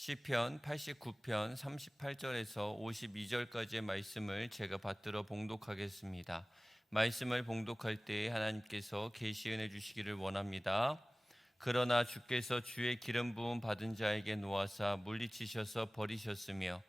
시편 89편 38절에서 52절까지의 말씀을 제가 받들어 봉독하겠습니다. 말씀을 봉독할 때 하나님께서 계시 은혜 주시기를 원합니다. 그러나 주께서 주의 기름 부음 받은 자에게 놓아사 물리치셔서 버리셨으며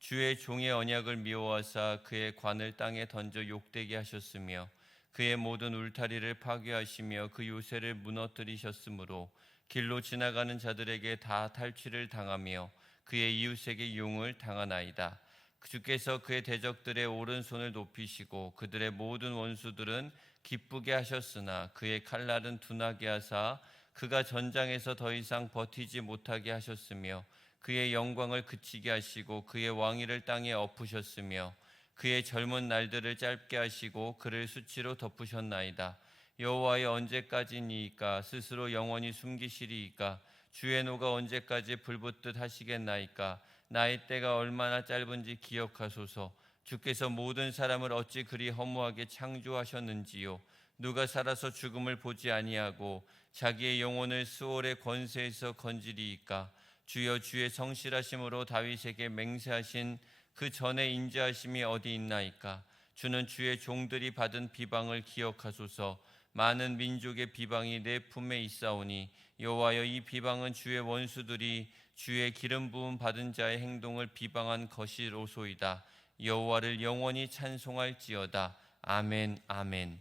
주의 종의 언약을 미워하사 그의 관을 땅에 던져 욕되게 하셨으며 그의 모든 울타리를 파괴하시며 그 요새를 무너뜨리셨으므로 길로 지나가는 자들에게 다 탈취를 당하며 그의 이웃에게 용을 당하나이다. 주께서 그의 대적들의 오른손을 높이시고 그들의 모든 원수들은 기쁘게 하셨으나 그의 칼날은 둔하게 하사 그가 전장에서 더 이상 버티지 못하게 하셨으며 그의 영광을 그치게 하시고 그의 왕위를 땅에 엎으셨으며 그의 젊은 날들을 짧게 하시고 그를 수치로 덮으셨나이다. 여호와여 언제까지니이까? 스스로 영원히 숨기시리이까? 주의 노가 언제까지 불붙듯 하시겠나이까? 나의 때가 얼마나 짧은지 기억하소서. 주께서 모든 사람을 어찌 그리 허무하게 창조하셨는지요. 누가 살아서 죽음을 보지 아니하고 자기의 영혼을 스올의 권세에서 건지리이까? 주여, 주의 성실하심으로 다윗에게 맹세하신 그 전에 인자하심이 어디 있나이까? 주는 주의 종들이 받은 비방을 기억하소서. 많은 민족의 비방이 내 품에 있사오니 여호와여, 이 비방은 주의 원수들이 주의 기름 부음 받은 자의 행동을 비방한 것이로소이다. 여호와를 영원히 찬송할지어다. 아멘, 아멘.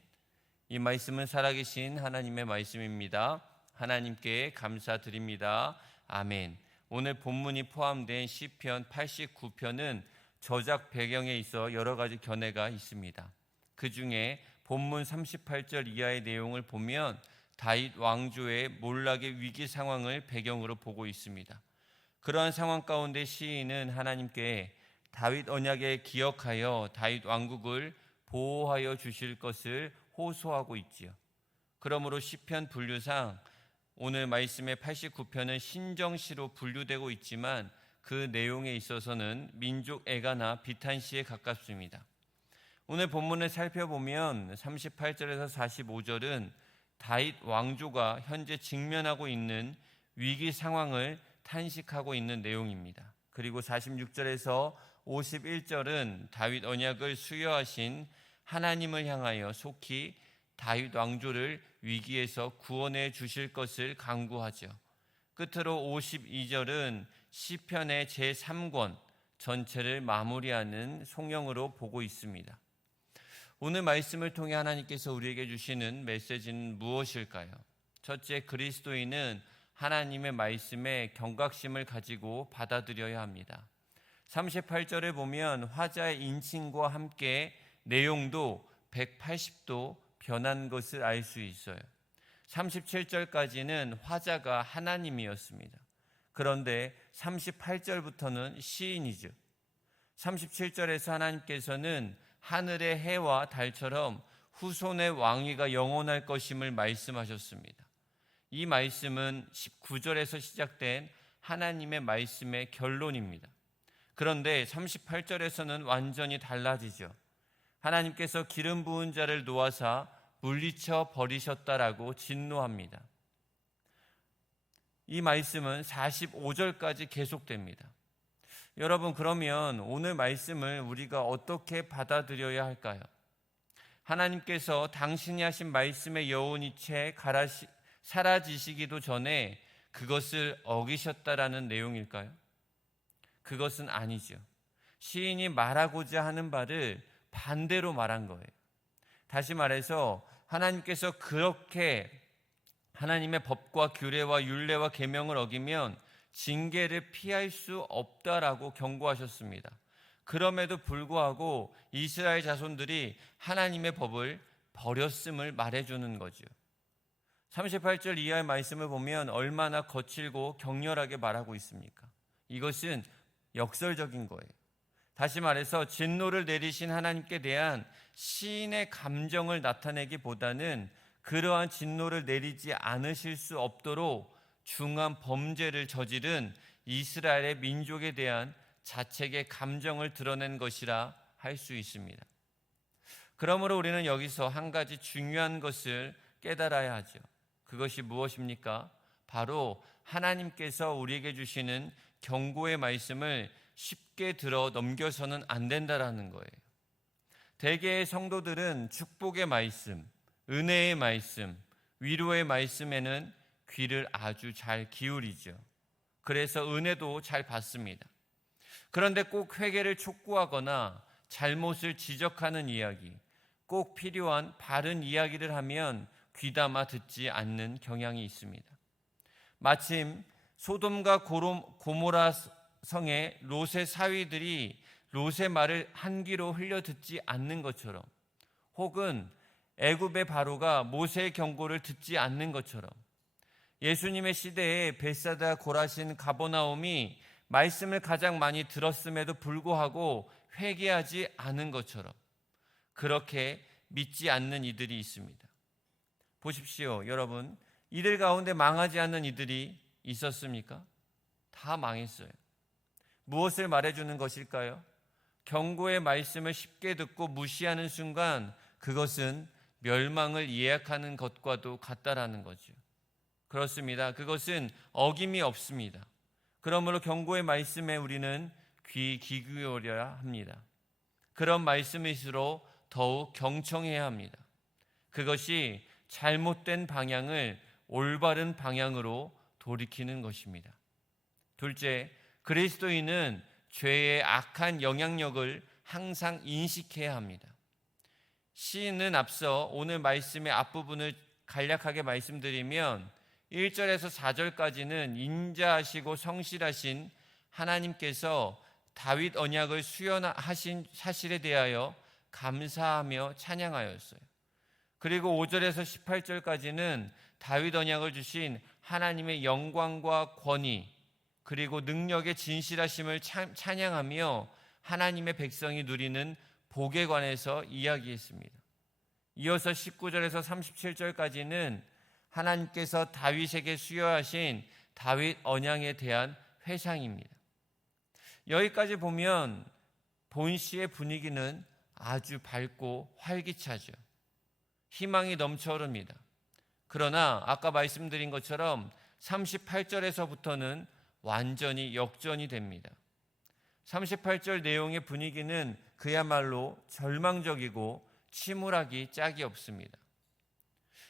이 말씀은 살아계신 하나님의 말씀입니다. 하나님께 감사드립니다. 아멘. 오늘 본문이 포함된 시편 89편은 저작 배경에 있어 여러 가지 견해가 있습니다. 그 중에 본문 38절 이하의 내용을 보면 다윗 왕조의 몰락의 위기 상황을 배경으로 보고 있습니다. 그러한 상황 가운데 시인은 하나님께 다윗 언약에 기억하여 다윗 왕국을 보호하여 주실 것을 호소하고 있지요. 그러므로 시편 분류상 오늘 말씀의 89편은 신정시로 분류되고 있지만 그 내용에 있어서는 민족 애가나 비탄시에 가깝습니다. 오늘 본문을 살펴보면 38절에서 45절은 다윗 왕조가 현재 직면하고 있는 위기 상황을 탄식하고 있는 내용입니다. 그리고 46절에서 51절은 다윗 언약을 수여하신 하나님을 향하여 속히 다윗 왕조를 위기에서 구원해 주실 것을 간구하죠. 끝으로 52절은 시편의 제3권 전체를 마무리하는 송영으로 보고 있습니다. 오늘 말씀을 통해 하나님께서 우리에게 주시는 메시지는 무엇일까요? 첫째, 그리스도인은 하나님의 말씀에 경각심을 가지고 받아들여야 합니다. 38절에 보면 화자의 인칭과 함께 내용도 180도 변한 것을 알 수 있어요. 37절까지는 화자가 하나님이었습니다. 그런데 38절부터는 시인이죠. 37절에서 하나님께서는 하늘의 해와 달처럼 후손의 왕위가 영원할 것임을 말씀하셨습니다. 이 말씀은 19절에서 시작된 하나님의 말씀의 결론입니다. 그런데 38절에서는 완전히 달라지죠. 하나님께서 기름 부은 자를 놓아사 물리쳐 버리셨다라고 진노합니다. 이 말씀은 45절까지 계속됩니다. 여러분, 그러면 오늘 말씀을 우리가 어떻게 받아들여야 할까요? 하나님께서 당신이 하신 말씀의 여운이 채 사라지시기도 전에 그것을 어기셨다라는 내용일까요? 그것은 아니죠. 시인이 말하고자 하는 바를 반대로 말한 거예요. 다시 말해서 하나님께서 그렇게 하나님의 법과 규례와 율례와 계명을 어기면 징계를 피할 수 없다라고 경고하셨습니다. 그럼에도 불구하고 이스라엘 자손들이 하나님의 법을 버렸음을 말해주는 거죠. 38절 이하의 말씀을 보면 얼마나 거칠고 격렬하게 말하고 있습니까? 이것은 역설적인 거예요. 다시 말해서 진노를 내리신 하나님께 대한 시인의 감정을 나타내기보다는 그러한 진노를 내리지 않으실 수 없도록 중한 범죄를 저지른 이스라엘의 민족에 대한 자책의 감정을 드러낸 것이라 할 수 있습니다. 그러므로 우리는 여기서 한 가지 중요한 것을 깨달아야 하죠. 그것이 무엇입니까? 바로 하나님께서 우리에게 주시는 경고의 말씀을 쉽게 들어 넘겨서는 안 된다라는 거예요. 대개의 성도들은 축복의 말씀, 은혜의 말씀, 위로의 말씀에는 귀를 아주 잘 기울이죠. 그래서 은혜도 잘 받습니다. 그런데 꼭 회개를 촉구하거나 잘못을 지적하는 이야기, 꼭 필요한 바른 이야기를 하면 귀담아 듣지 않는 경향이 있습니다. 마침 소돔과 고모라 성의 롯의 사위들이 롯의 말을 한 귀로 흘려 듣지 않는 것처럼, 혹은 애굽의 바로가 모세의 경고를 듣지 않는 것처럼, 예수님의 시대에 벳사다 고라신 가버나움이 말씀을 가장 많이 들었음에도 불구하고 회개하지 않은 것처럼 그렇게 믿지 않는 이들이 있습니다. 보십시오, 여러분. 이들 가운데 망하지 않는 이들이 있었습니까? 다 망했어요. 무엇을 말해주는 것일까요? 경고의 말씀을 쉽게 듣고 무시하는 순간 그것은 멸망을 예약하는 것과도 같다라는 거죠. 그렇습니다. 그것은 어김이 없습니다. 그러므로 경고의 말씀에 우리는 귀 기울여야 합니다. 그런 말씀일수록 더욱 경청해야 합니다. 그것이 잘못된 방향을 올바른 방향으로 돌이키는 것입니다. 둘째, 그리스도인은 죄의 악한 영향력을 항상 인식해야 합니다. 시인은 앞서 오늘 말씀의 앞부분을 간략하게 말씀드리면 1절에서 4절까지는 인자하시고 성실하신 하나님께서 다윗 언약을 수연하신 사실에 대하여 감사하며 찬양하였어요. 그리고 5절에서 18절까지는 다윗 언약을 주신 하나님의 영광과 권위, 그리고 능력의 진실하심을 찬양하며 하나님의 백성이 누리는 복에 관해서 이야기했습니다. 이어서 19절에서 37절까지는 하나님께서 다윗에게 수여하신 다윗 언약에 대한 회상입니다. 여기까지 보면 본시의 분위기는 아주 밝고 활기차죠. 희망이 넘쳐흐릅니다. 그러나 아까 말씀드린 것처럼 38절에서부터는 완전히 역전이 됩니다. 38절 내용의 분위기는 그야말로 절망적이고 침울하기 짝이 없습니다.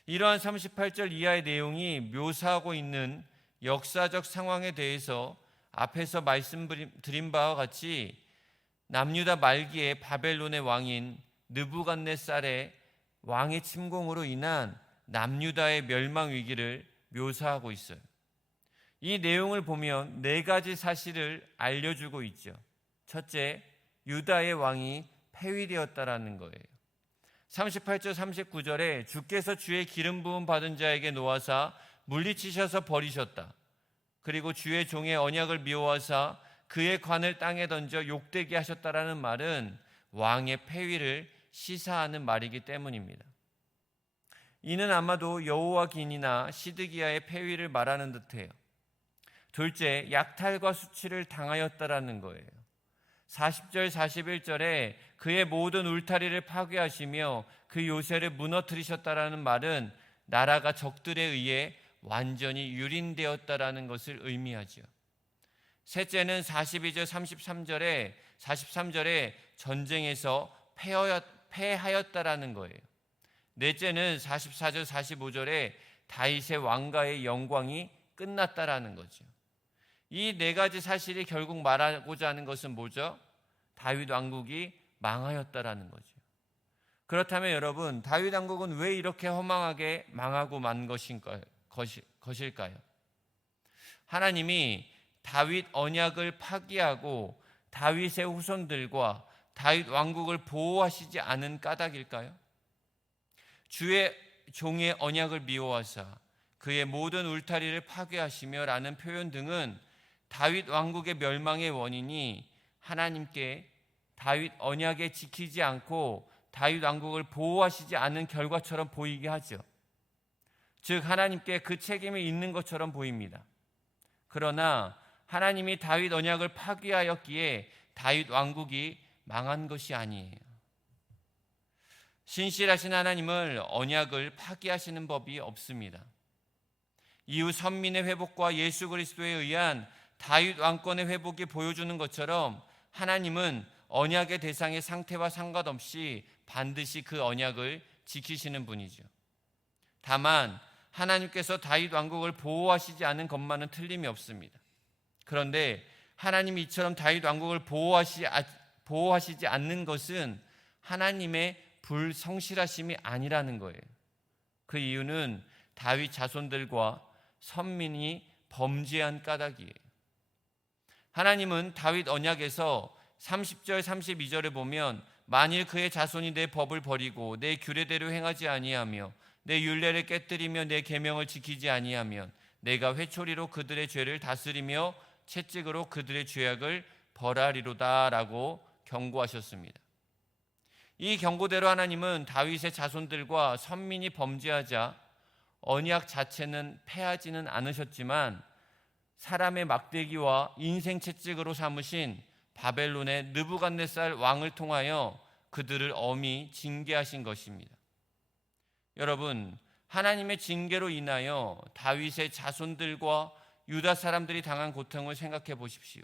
이러한 38절 이하의 내용이 묘사하고 있는 역사적 상황에 대해서 앞에서 말씀드린 바와 같이 남유다 말기에 바벨론의 왕인 느부갓네살의 왕의 침공으로 인한 남유다의 멸망 위기를 묘사하고 있어요. 이 내용을 보면 4가지 사실을 알려주고 있죠. 첫째, 유다의 왕이 폐위되었다라는 거예요. 38절 39절에 주께서 주의 기름 부음 받은 자에게 놓아사 물리치셔서 버리셨다. 그리고 주의 종의 언약을 미워하사 그의 관을 땅에 던져 욕되게 하셨다라는 말은 왕의 폐위를 시사하는 말이기 때문입니다. 이는 아마도 여호와긴이나 시드기야의 폐위를 말하는 듯해요. 둘째, 약탈과 수치를 당하였다라는 거예요. 40절 41절에 그의 모든 울타리를 파괴하시며 그 요새를 무너뜨리셨다라는 말은 나라가 적들에 의해 완전히 유린되었다라는 것을 의미하죠. 셋째는 42절 43절에 전쟁에서 패하였다라는 거예요. 넷째는 44절 45절에 다윗의 왕가의 영광이 끝났다라는 거죠. 이 4가지 사실이 결국 말하고자 하는 것은 뭐죠? 다윗 왕국이 망하였다라는 거죠. 그렇다면 여러분, 다윗 왕국은 왜 이렇게 허망하게 망하고 만 것일까요? 하나님이 다윗 언약을 파기하고 다윗의 후손들과 다윗 왕국을 보호하시지 않은 까닭일까요? 주의 종의 언약을 미워하사 그의 모든 울타리를 파괴하시며 라는 표현 등은 다윗 왕국의 멸망의 원인이 하나님께 다윗 언약에 지키지 않고 다윗 왕국을 보호하시지 않은 결과처럼 보이게 하죠. 즉 하나님께 그 책임이 있는 것처럼 보입니다. 그러나 하나님이 다윗 언약을 파기하였기에 다윗 왕국이 망한 것이 아니에요. 신실하신 하나님을 언약을 파기하시는 법이 없습니다. 이후 선민의 회복과 예수 그리스도에 의한 다윗 왕권의 회복이 보여주는 것처럼 하나님은 언약의 대상의 상태와 상관없이 반드시 그 언약을 지키시는 분이죠. 다만 하나님께서 다윗 왕국을 보호하시지 않은 것만은 틀림이 없습니다. 그런데 하나님이 이처럼 다윗 왕국을 보호하시지 않는 것은 하나님의 불성실하심이 아니라는 거예요. 그 이유는 다윗 자손들과 선민이 범죄한 까닭이에요. 하나님은 다윗 언약에서 30절 32절에 보면 만일 그의 자손이 내 법을 버리고 내 규례대로 행하지 아니하며 내 율례를 깨뜨리며 내 계명을 지키지 아니하면 내가 회초리로 그들의 죄를 다스리며 채찍으로 그들의 죄악을 벌하리로다 라고 경고하셨습니다. 이 경고대로 하나님은 다윗의 자손들과 선민이 범죄하자 언약 자체는 폐하지는 않으셨지만 사람의 막대기와 인생 채찍으로 삼으신 바벨론의 느부갓네살 왕을 통하여 그들을 엄히 징계하신 것입니다. 여러분, 하나님의 징계로 인하여 다윗의 자손들과 유다 사람들이 당한 고통을 생각해 보십시오.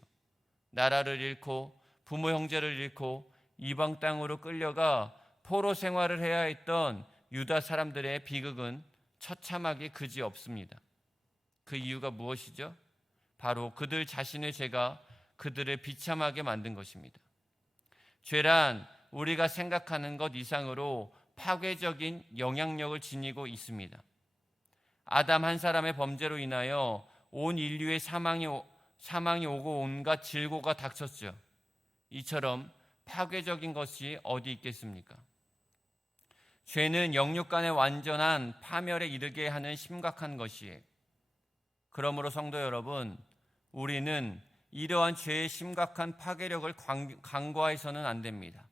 나라를 잃고 부모 형제를 잃고 이방 땅으로 끌려가 포로 생활을 해야 했던 유다 사람들의 비극은 처참하게 그지없습니다. 그 이유가 무엇이죠? 바로 그들 자신의 죄가 그들을 비참하게 만든 것입니다. 죄란 우리가 생각하는 것 이상으로 파괴적인 영향력을 지니고 있습니다. 아담 한 사람의 범죄로 인하여 온 인류의 사망이 오고 온갖 질고가 닥쳤죠. 이처럼 파괴적인 것이 어디 있겠습니까? 죄는 영육 간의 완전한 파멸에 이르게 하는 심각한 것이에요. 그러므로 성도 여러분, 우리는 이러한 죄의 심각한 파괴력을 간과해서는 안 됩니다.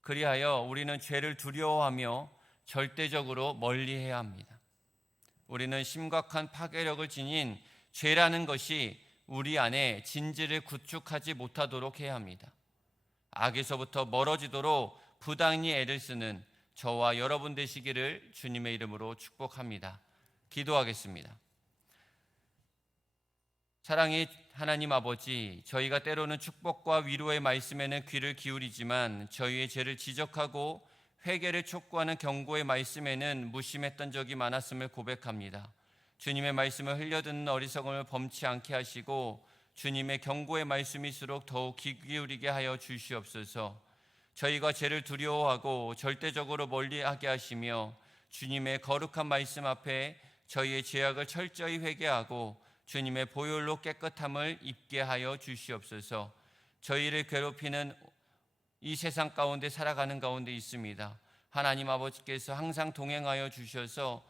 그리하여 우리는 죄를 두려워하며 절대적으로 멀리해야 합니다. 우리는 심각한 파괴력을 지닌 죄라는 것이 우리 안에 진지를 구축하지 못하도록 해야 합니다. 악에서부터 멀어지도록 부단히 애를 쓰는 저와 여러분 되시기를 주님의 이름으로 축복합니다. 기도하겠습니다. 사랑의 하나님 아버지, 저희가 때로는 축복과 위로의 말씀에는 귀를 기울이지만 저희의 죄를 지적하고 회개를 촉구하는 경고의 말씀에는 무심했던 적이 많았음을 고백합니다. 주님의 말씀을 흘려듣는 어리석음을 범치 않게 하시고 주님의 경고의 말씀일수록 더욱 귀 기울이게 하여 주시옵소서. 저희가 죄를 두려워하고 절대적으로 멀리하게 하시며 주님의 거룩한 말씀 앞에 저희의 죄악을 철저히 회개하고 주님의 보혈로 깨끗함을 입게 하여 주시옵소서. 저희를 괴롭히는 이 세상 가운데 살아가는 가운데 있습니다. 하나님 아버지께서 항상 동행하여 주셔서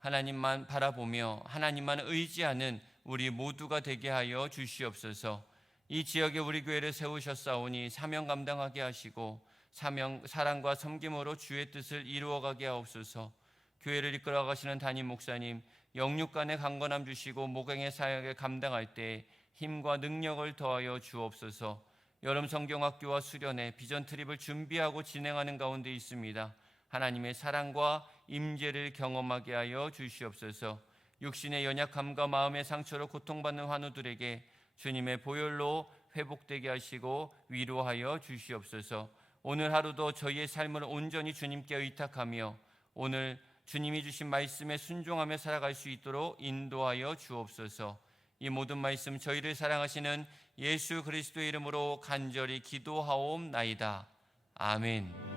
하나님만 바라보며 하나님만 의지하는 우리 모두가 되게 하여 주시옵소서. 이 지역에 우리 교회를 세우셨사오니 사명 감당하게 하시고 사랑과 섬김으로 주의 뜻을 이루어가게 하옵소서. 교회를 이끌어 가시는 담임 목사님, 영육 간의 강건함 주시고 목양의 사역을 감당할 때 힘과 능력을 더하여 주옵소서. 여름 성경학교와 수련회 비전 트립을 준비하고 진행하는 가운데 있습니다. 하나님의 사랑과 임재를 경험하게 하여 주시옵소서. 육신의 연약함과 마음의 상처로 고통받는 환우들에게 주님의 보혈로 회복되게 하시고 위로하여 주시옵소서. 오늘 하루도 저희의 삶을 온전히 주님께 의탁하며 오늘 주님이 주신 말씀에 순종하며 살아갈 수 있도록 인도하여 주옵소서. 이 모든 말씀 저희를 사랑하시는 예수 그리스도의 이름으로 간절히 기도하옵나이다. 아멘.